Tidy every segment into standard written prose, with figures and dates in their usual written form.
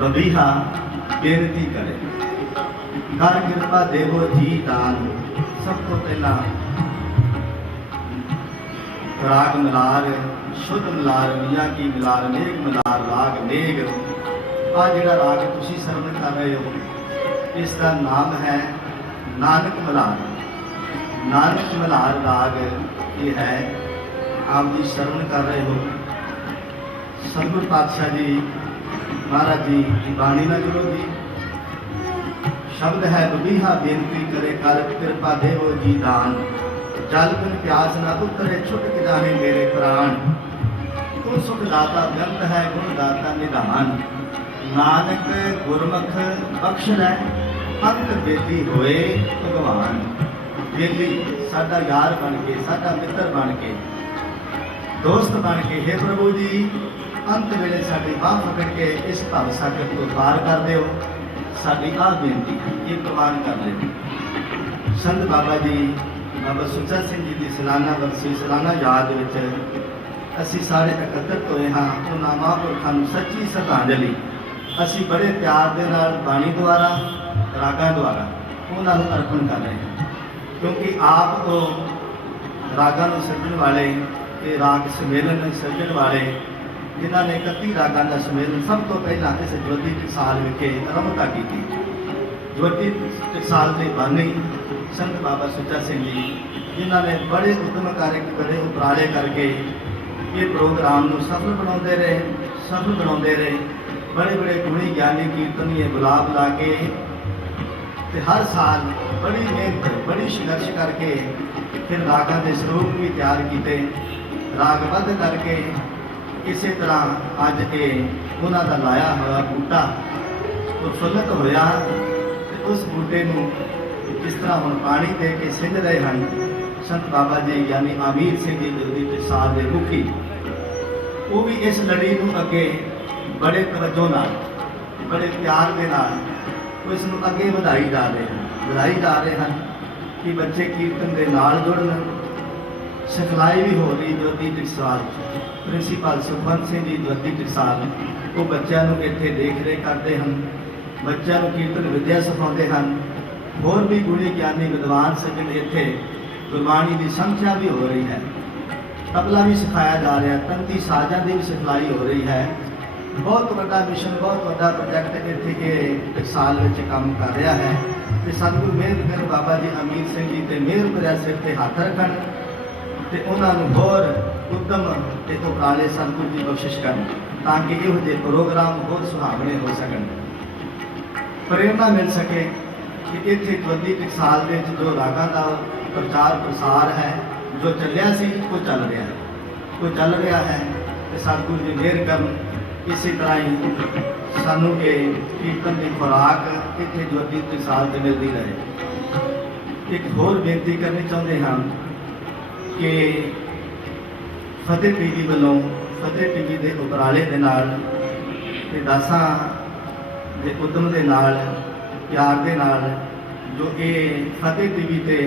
बबीहा बेनती करे कर कृपा देवो जी दान। सब तो पहला राग मलार शुद्ध मलार मियाँ की मलार नेग मलार राग नेग आ जिहड़ा राग तुसी सरवण कर रहे हो इसका नाम है नानक मलार। नानक मलार राग ये है आप जी सरवण कर रहे हो। सतगुरु पातशाह जी महाराज जी की बाणी ना करो जी। शब्द है बबीहा बेनती करे कर कृपा देवो जी दान। जल बिन प्यास न उतरे छुटक जाने मेरे प्राण। तू सुख दाता व्यंत है गुण दाता निधान। नानक गुरमुख बख्श लै अंत बेदी होए भगवान। बेदी साडा यार बन के साडा मित्र बन के दोस्त बन के हे प्रभु जी अंत वेले साडी बाह पकड़ के इस भव सागर को पार कर दो। साडी आ बेनती ये प्रवान कर ले। संत बाबा जी बाबा सुच्चा सिंह जी की सालाना बरसी सालाना याद विच असी सारे एकत्रित होए हाँ। उन्हां महापुरखां नूं सच्ची श्रद्धांजलि असी बड़े प्यार दे नाल बाणी द्वारा रागां द्वारा उन्हां नूं अर्पण कर रहे हैं। क्योंकि आप तो रागां नूं सृजण वाले ते राग सम्मेलन सृजण वाले जिन्हों ने 31 रागां का सम्मेलन सब तो पहला इस ज्योति टकसाल विखे आरंभता की थी। ज्योति टकसाल के बानी संत बाबा सुच्चा सिंह जी जिन्होंने बड़े उद्यम कार्य बड़े उपराले करके ये प्रोग्राम को सफल बनाते रहे सफल बनाते रहे। बड़े बड़े गुणी ज्ञानी कीर्तनीय बुला बुला के ते हर साल बड़ी मेहनत बड़ी संघर्ष करके फिर रागां के स्वरूप भी तैयार किए रागबद्ध करके इसी तरह अज के उन्होंने लाया हुआ बूटा प्रफुल्लित होया। उस बूटे को जिस तरह हम पानी दे के सिंज रहे हैं संत बाबा जी यानी अमीर सिंह जी जल्दी टकसाल के मुखी वो भी इस लड़ी को अगे बड़े तवज्जो नाल बड़े प्यार के नाल इसनूं अगे वधाई जा रहे हैं कि बच्चे कीर्तन के नाल जुड़न। सिखलाई भी हो रही ज्योति टकसाल प्रिंसीपल सुखवंत सिंह जी ज्योति टकसाल वो बच्चों को इत्थे देख रेख करते हैं। बच्चों को कीर्तन विद्या सिखाते हैं। होर भी गुणी ज्ञानी विद्वान सज्जन इत्थे गुरबाणी की संख्या भी हो रही है। तबला भी सिखाया जा रहा है। तंती साजां की भी सिखलाई हो रही है। बहुत बड़ा मिशन, बहुत बड़ा प्रोजेक्ट इतने एक साल में काम कर रहा है। तो सतगुरु मेहर कर बाबा जी अमीर सिंह जी ते मेहर भरिया सिर ते हाथ रखन ते उन्होंने होर उद्यम ते उपराले सतगुरु जी बख्शिश करन ताकि इहो जे प्रोग्राम होर सुहावने हो सकन, प्रेरणा मिल सके कि इतने जल्दी टकसाल में जो रागां का प्रचार प्रसार है जो चलिया सी वो चल रहा है, वो चल रहा है। तो सतगुरु जी मेहर करन इसी तरह ही सानू ये कीर्तन की खुराक इतने ज्योति टकसाल से मिलती रहे। एक होर बेनती करनी चाहते हैं कि फतेह टीवी वालों फतेह टीवी के उपराले के नाल ते दासां दे उद्यम के नाल प्यार के नाल जो ये फतेह टीवी ते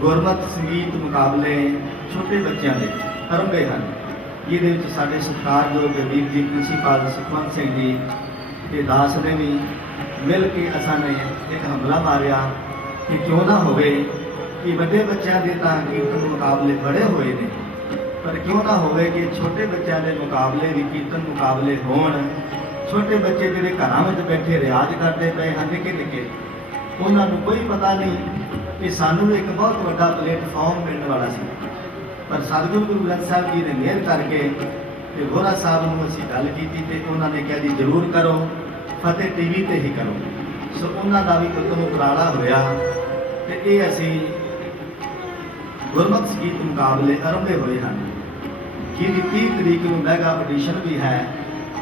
गुरमत संगीत मुकाबले छोटे बच्चों के करम गए हैं। ये साढ़े सत्कारयोग वीर जी प्रिंसीपल सुखवंत सिंह जी के दास ने भी मिल के असाने एक हमला मारिया कि क्यों ना होवे कि बड़े बच्चों के तो कीर्तन मुकाबले बड़े हुए हैं, पर क्यों ना होवे कि छोटे बच्चों के मुकाबले भी कीर्तन मुकाबले होण। छोटे बच्चे जिहड़े घरां विच बैठे रियाज करते पे हैं निके निके, उन्होंने कोई पता नहीं कि सानू एक बहुत बड़ा प्लेटफॉर्म मिलने वाला सी, पर सतगुरु गुरु ग्रंथ साहब जी ने मेहर करके ते गोरा साहब नूं असीं गल कीती ते उन्होंने कहा जी जरूर करो, फतेह टीवी ते ही करो। सो उन्हों का भी उद्यम उपराला होया ते ये असीं गुरमत संगीत मुकाबले आरंभे हुए हैं। जिहदी 30 तरीक नूं मैगा ऑडिशन भी है,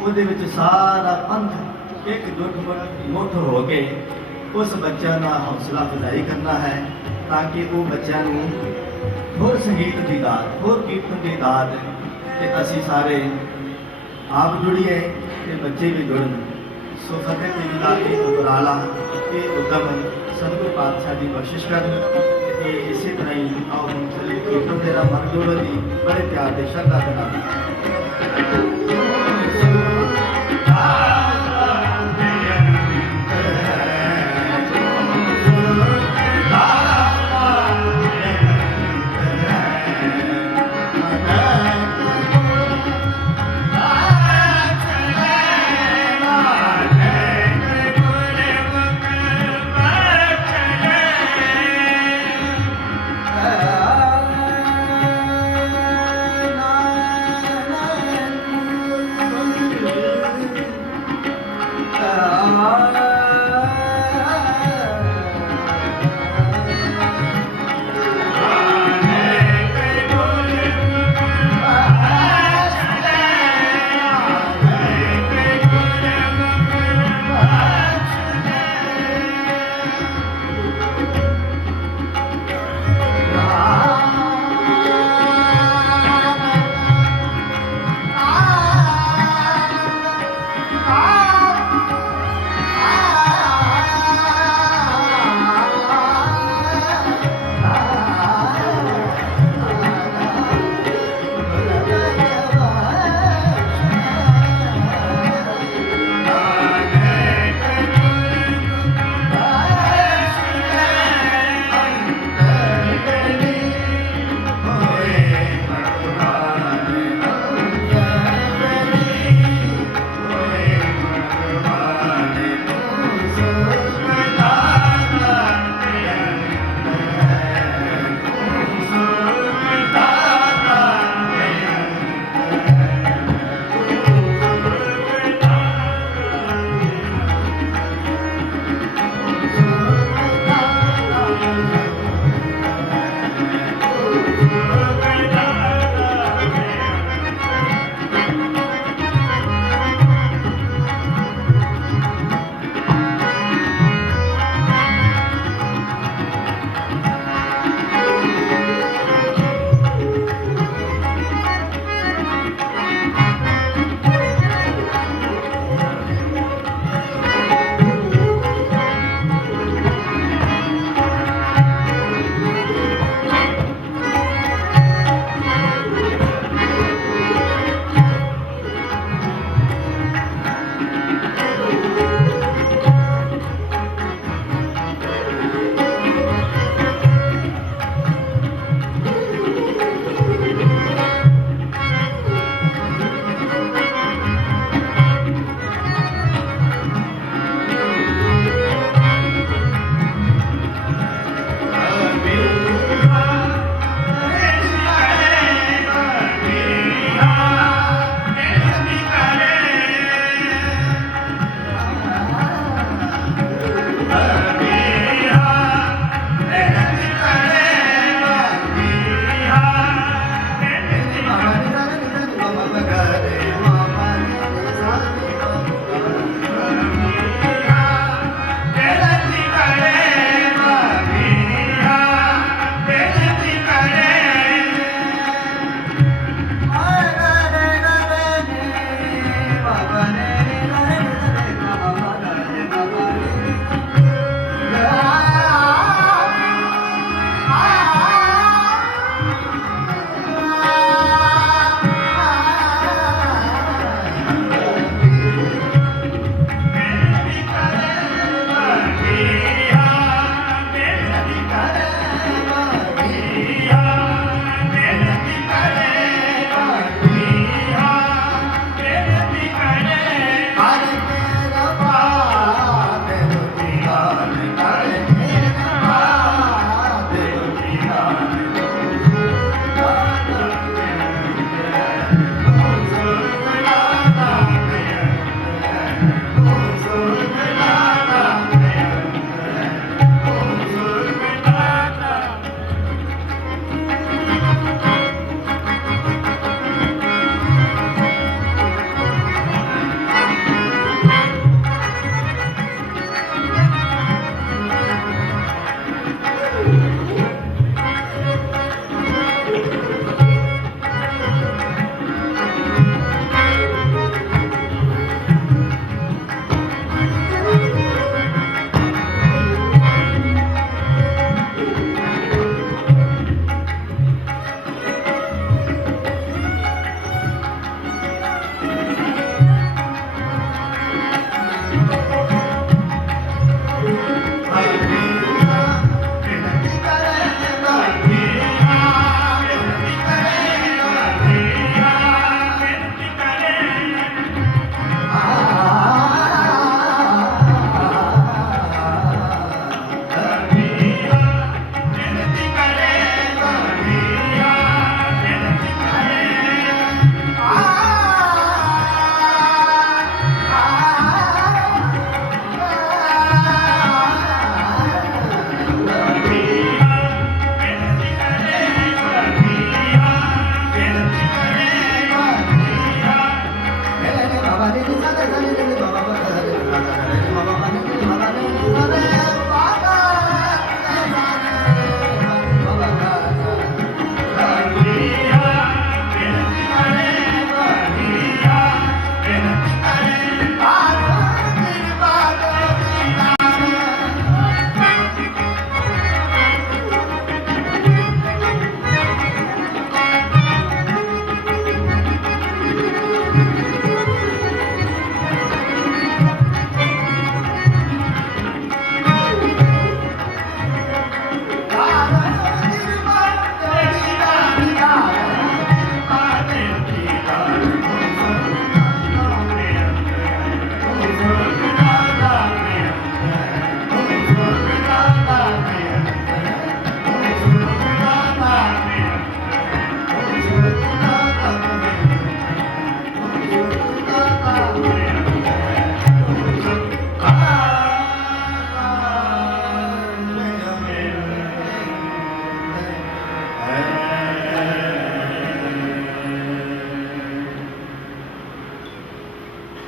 उहदे विच सारा पंथ एकजुट मुठ हो के उस बच्चों का हौसला अफजाई करना है ताकि वो बच्चों को होर संगीत की दात होर कीर्तन की दात ते असी सारे आप जुड़िए ते बच्चे भी जुड़न। सो फतेह टीवी का ये उपराला ये उद्यम सतगुरु पातशाह की बख्शिश कर इसी तरह ही आओ हम चलिए कीर्तन तेरा मन जोड़ो जी बड़े प्यार के श्रद्धा के नाल।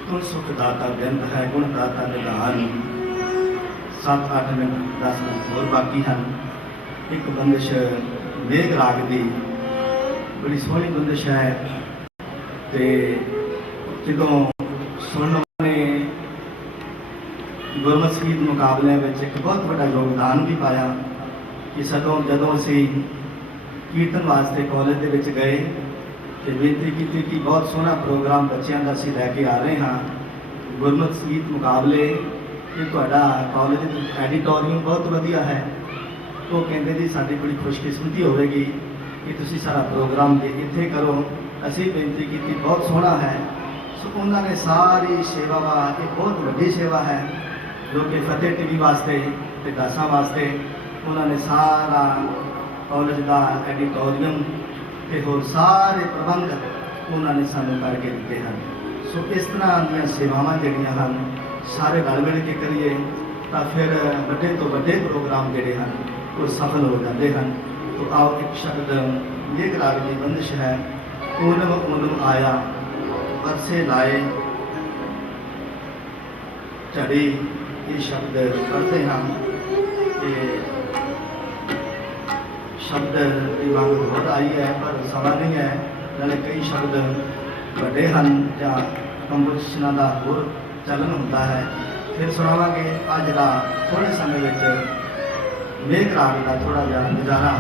गुण सुख दाता बेअंत है, गुण दाता निधान। 7-8 मिनट 10 मिनट होर बाकी हैं। एक बंदिश मेघ राग दी बड़ी सोहनी बंदिश है। तो जो सुनने ने गुरमत संगीत मुकाबले में एक बहुत बड़ा योगदान भी पाया कि जदों असी कीर्तन वास्ते कॉलेज के विच गए तो बेनती की कि बहुत सोहना प्रोग्राम बच्चों का असीं लैके आ रहे हाँ, गुरमत संगीत मुकाबले ये तुहाडा कॉलेज एडिटोरियम बहुत वधिया है। तो कहते जी साडी बड़ी खुशकिस्मती होगी कि तुसीं सारा प्रोग्राम इत्थे करो। असीं बेनती की बहुत सोहना है। सो उन्होंने सारी सेवा ये बहुत वड्डी सेवा है जो कि फतेह टीवी वास्ते ते दासा वास्ते उन्होंने सारा कॉलेज का एडिटोरियम ते होर सारे प्रबंध उन्होंने सानू करके दिते हैं। सो इस तरह दी सेवावां जिहड़ियां हन सारे रल मिल के करिए तो फिर वड्डे तो वड्डे प्रोग्राम जिहड़े हैं वो सफल हो जाते हैं। तो आओ एक शब्द मेघ राग की बंदिश है। पूनम पूनम आया बरसे लाए झड़ी, ये शब्द पढ़ते हैं। ये शब्द की मांग बहुत आई है पर समा नहीं है, नाले कई शब्द बड़े हैं या कंपोजिशन का होर चलन होता है। फिर सुनावांगे अज का थोड़े समय में मेघ राग का थोड़ा जहा नज़ारा।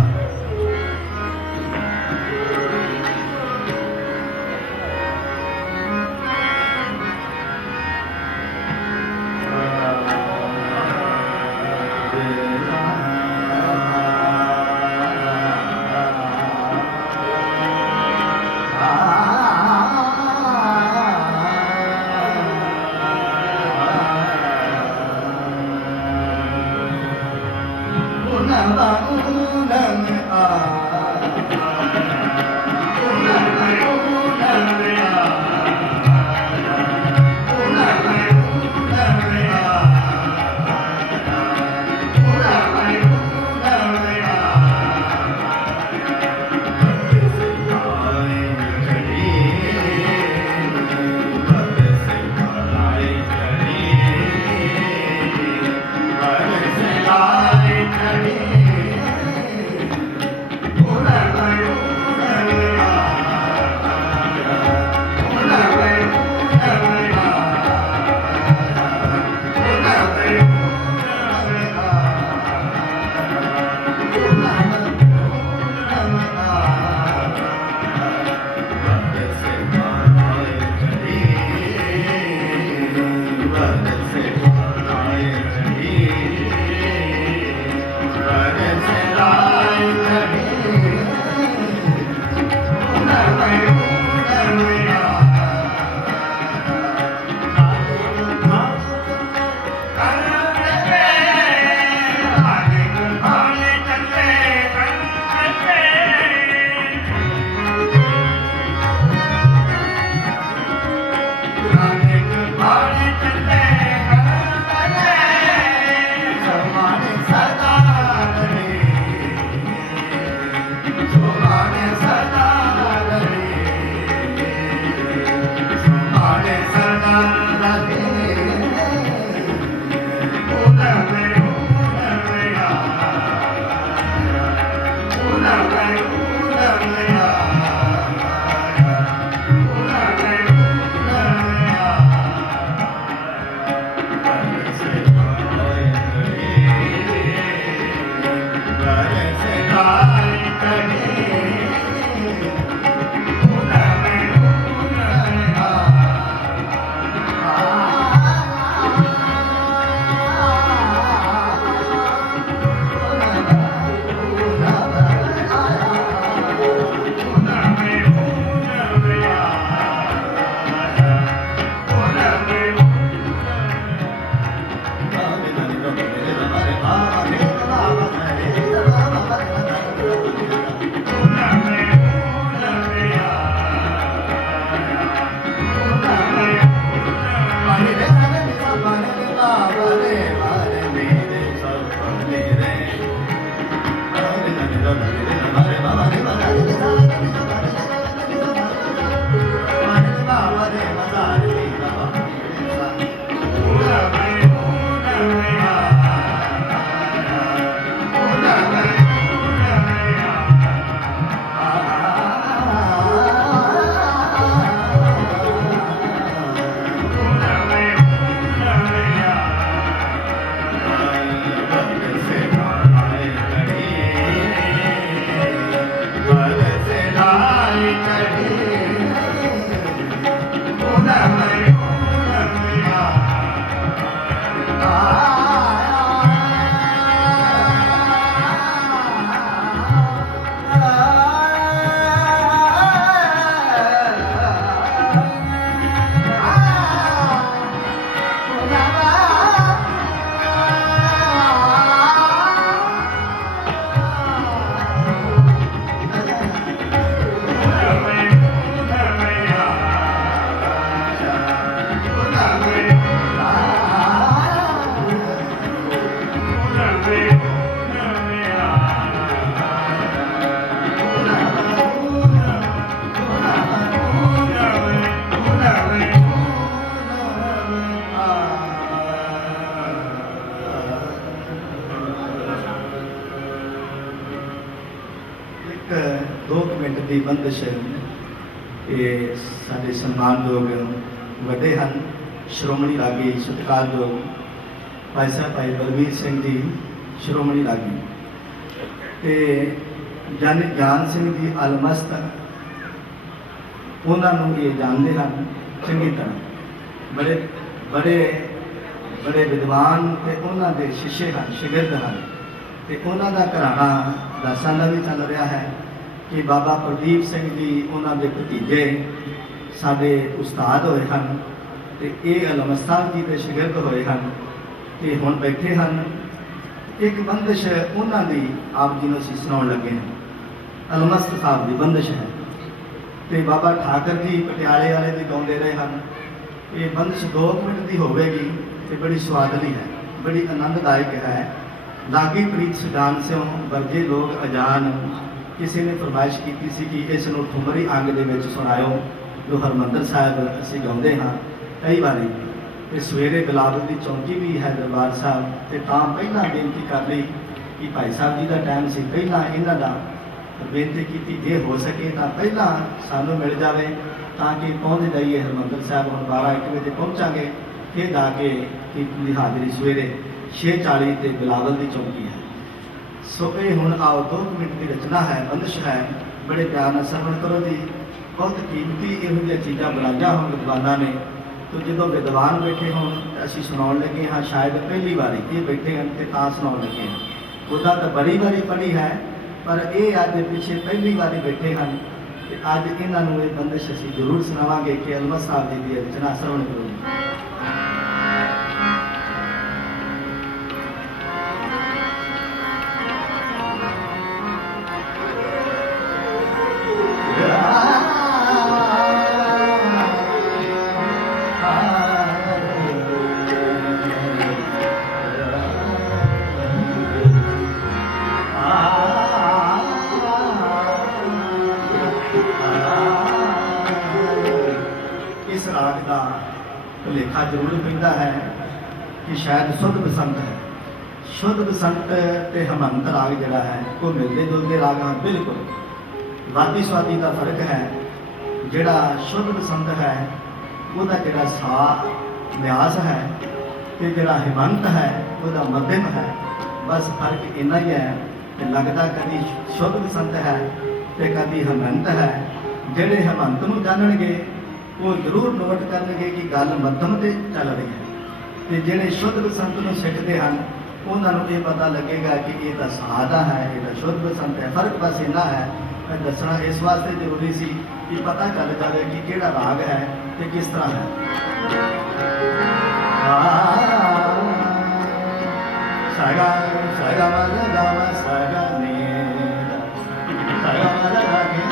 Nam ਦੀ ਬੰਦਿਸ਼ ਇਹ ਸਾਡੇ ਸਨਮਾਨਯੋਗ ਵੱਡੇ ਹਨ ਸ਼੍ਰੋਮਣੀ ਰਾਗੀ ਸਤਿਕਾਰਯੋਗ ਭਾਈ ਸਾਹਿਬ ਭਾਈ ਬਲਵੀਰ ਸਿੰਘ ਜੀ ਸ਼੍ਰੋਮਣੀ ਰਾਗੀ ਤੇ ਗਿਆਨ ਸਿੰਘ ਜੀ ਅਲਮਸਤ ਉਹਨਾਂ ਨੂੰ ਇਹ ਜਾਣਦੇ ਹਨ ਚੰਗੀ ਤਰ੍ਹਾਂ ਬੜੇ ਬੜੇ ਬੜੇ ਵਿਦਵਾਨ ਤੇ ਉਹਨਾਂ ਦੇ ਸ਼ਿਸ਼ੇ ਹਨ ਸ਼ਾਗਿਰਦ ਹਨ ਤੇ ਉਹਨਾਂ ਦਾ ਘਰਾਣਾ ਦਾਸਾਂ ਦਾ ਵੀ ਚੱਲ ਰਿਹਾ ਹੈ ਕਿ ਬਾਬਾ ਪ੍ਰਦੀਪ ਸਿੰਘ ਜੀ ਉਹਨਾਂ ਦੇ ਭਤੀਜੇ ਸਾਡੇ ਉਸਤਾਦ ਹੋਏ ਹਨ ਤੇ ਇਹ ਅਲਮਸਤ ਜੀ ਦੇ ਸ਼ਾਗਿਰਦ ਹੋਏ ਹਨ ਤੇ ਹੁਣ ਬੈਠੇ ਹਨ ਇੱਕ ਬੰਦਿਸ਼ ਉਹਨਾਂ ਦੀ ਆਪ ਜੀ ਨੂੰ ਅਸੀਂ ਸੁਣਾਉਣ ਲੱਗੇ ਹਾਂ ਅਲਮਸਤ ਸਾਹਿਬ ਦੀ ਬੰਦਿਸ਼ ਹੈ ਤੇ ਬਾਬਾ ਠਾਕਰ ਜੀ ਪਟਿਆਲੇ ਵਾਲੇ ਵੀ ਗਾਉਂਦੇ ਰਹੇ ਹਨ ਇਹ ਬੰਦਿਸ਼ 2 ਮਿੰਟ ਦੀ ਹੋਵੇਗੀ ਤੇ ਬੜੀ ਸਵਾਦਲੀ ਹੈ ਬੜੀ ਆਨੰਦਦਾਇਕ ਹੈ ਲਾਗੀ ਪ੍ਰੀਤ ਸੁਜਾਨ ਸਿਓ ਵਰਗੇ ਲੋਕ ਅਜਾਨ ਕਿਸੇ ਨੇ ਫਰਮਾਇਸ਼ ਕੀਤੀ ਸੀ ਕਿ ਇਸ ਨੂੰ ਠੁਮਰੀ ਅੰਗ ਦੇ ਵਿੱਚ ਸੁਣਾਇਓ ਜੋ ਹਰਮੰਦਰ ਸਾਹਿਬ ਅਸੀਂ ਗਾਉਂਦੇ ਹਾਂ ਕਈ ਵਾਰੀ ਤੇ ਸਵੇਰੇ ਬਿਲਾਵਲ ਦੀ ਚੌਂਕੀ ਵੀ ਹੈ ਦਰਬਾਰ ਸਾਹਿਬ ਤੇ ਤਾਂ ਪਹਿਲਾਂ ਬੇਨਤੀ ਕਰ ਲਈ ਕਿ ਭਾਈ ਸਾਹਿਬ ਜੀ ਦਾ ਟਾਈਮ ਸੀ ਪਹਿਲਾਂ ਇਹਨਾਂ ਦਾ ਬੇਨਤੀ ਕੀਤੀ ਜੇ ਹੋ ਸਕੇ ਤਾਂ ਪਹਿਲਾਂ ਸਾਨੂੰ ਮਿਲ ਜਾਵੇ ਤਾਂ ਕਿ ਪਹੁੰਚ ਜਾਈਏ ਹਰਮੰਦਰ ਸਾਹਿਬ ਹੁਣ 12-1 ਵਜੇ ਪਹੁੰਚਾਂਗੇ ਫਿਰ ਜਾ ਕੇ ਕੀਰਤਨ ਦੀ ਹਾਜ਼ਰੀ ਸਵੇਰੇ 6:40 ਤੇ ਬਿਲਾਵਲ ਦੀ ਚੌਂਕੀ ਹੈ ਸੋ ਇਹ ਹੁਣ ਆਓ 2 ਮਿੰਟ ਦੀ ਰਚਨਾ ਹੈ ਬੰਦਿਸ਼ ਹੈ ਬੜੇ ਪਿਆਰ ਨਾਲ ਸਰਵਣ ਕਰੋ ਜੀ ਬਹੁਤ ਕੀਮਤੀ ਇਹੋ ਜਿਹੀਆਂ ਚੀਜ਼ਾਂ ਬਣਾਈਆਂ ਹੋਣ ਵਿਦਵਾਨਾਂ ਨੇ ਤੋ ਜਦੋਂ ਵਿਦਵਾਨ ਬੈਠੇ ਹੋਣ ਅਸੀਂ ਸੁਣਾਉਣ ਲੱਗੇ ਹਾਂ ਸ਼ਾਇਦ ਪਹਿਲੀ ਵਾਰੀ ਇਹ ਬੈਠੇ ਹਨ ਤੇ ਤਾਂ ਸੁਣਾਉਣ ਲੱਗੇ ਹਾਂ ਉਹਦਾ ਤਾਂ ਬੜੀ ਵਾਰੀ ਪੜ੍ਹੀ ਹੈ ਪਰ ਇਹ ਅੱਜ ਪਿੱਛੇ ਪਹਿਲੀ ਵਾਰੀ ਬੈਠੇ ਹਨ ਤੇ ਅੱਜ ਇਹਨਾਂ ਨੂੰ ਇਹ ਬੰਦਿਸ਼ ਅਸੀਂ ਜ਼ਰੂਰ ਸੁਣਾਵਾਂਗੇ ਕਿ ਅਲਮਸਤ ਸਾਹਿਬ ਜੀ ਦੀ ਰਚਨਾ ਸਰਵਣ ਕਰੋ इस राग का भुलेखा जरूर पैदा है कि शायद शुद्ध बसंत है शुद्ध बसंत ते हमंत राग जड़ा है वो मिलते जुलते राग हैं बिल्कुल वादी स्वादी का फर्क है जड़ा शुद्ध बसंत है वह जड़ा सा व्यास है तो जड़ा हिमंत है वह मध्यम है बस फर्क इन्ना ही है कि लगता कभी शुद्ध बसंत है तो कभी हमंत है ਜਿਹੜੇ ਹਮੰਤ ਨੂੰ ਜਾਣਨਗੇ ਉਹ ਜ਼ਰੂਰ ਨੋਟ ਕਰਨਗੇ ਕਿ ਗੱਲ ਮੱਧਮ ਤੇ ਚੱਲ ਰਹੀ ਹੈ ਤੇ ਜਿਹੜੇ ਸ਼ੁੱਧ ਬਸੰਤ ਨੂੰ ਸਿੱਖਦੇ ਹਨ ਉਹਨਾਂ ਨੂੰ ਇਹ ਪਤਾ ਲੱਗੇਗਾ ਕਿ ਇਹ ਤਾਂ ਸਾਦਾ ਹੈ ਇਹ ਤਾਂ ਸ਼ੁੱਧ ਬਸੰਤ ਹੈ ਫਰਕ ਬਸ ਇੰਨਾ ਹੈ ਮੈਂ ਦੱਸਣਾ ਇਸ ਵਾਸਤੇ ਜ਼ਰੂਰੀ ਸੀ ਕਿ ਪਤਾ ਚੱਲ ਜਾਵੇ ਕਿ ਕਿਹੜਾ ਰਾਗ ਹੈ ਤੇ ਕਿਸ ਤਰ੍ਹਾਂ ਹੈ ਸਾਗਾ ਸਾਗਾ ਮਾ ਗਾ ਮਾ ਸਾਗਾ ਨੀ ਸਾਗਾ ਮਾ ਗਾ ਨੀ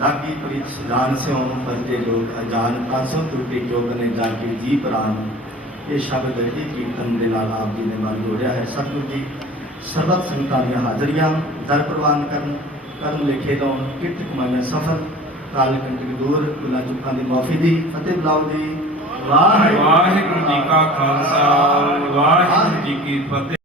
लागी प्रीत सुजान स्यों बंदे लोग अजान पासों टूटे जोगने जाके जी प्राण। ये शब्द ही कीर्तन के नाल आप जी ने मन जोड़िया है। सतगुरु जी सर्वत संगतां ਦੀਆਂ हाजरियां दर प्रवान करन कर्म लिखे लाउन किरत कमाइयां सफल काल कंटक दूर गुनाह चुकां दी माफी दी फतेह बुलाओ जी। वाहिगुरू जी का खालसा वाहिगुरू जी की फतेह।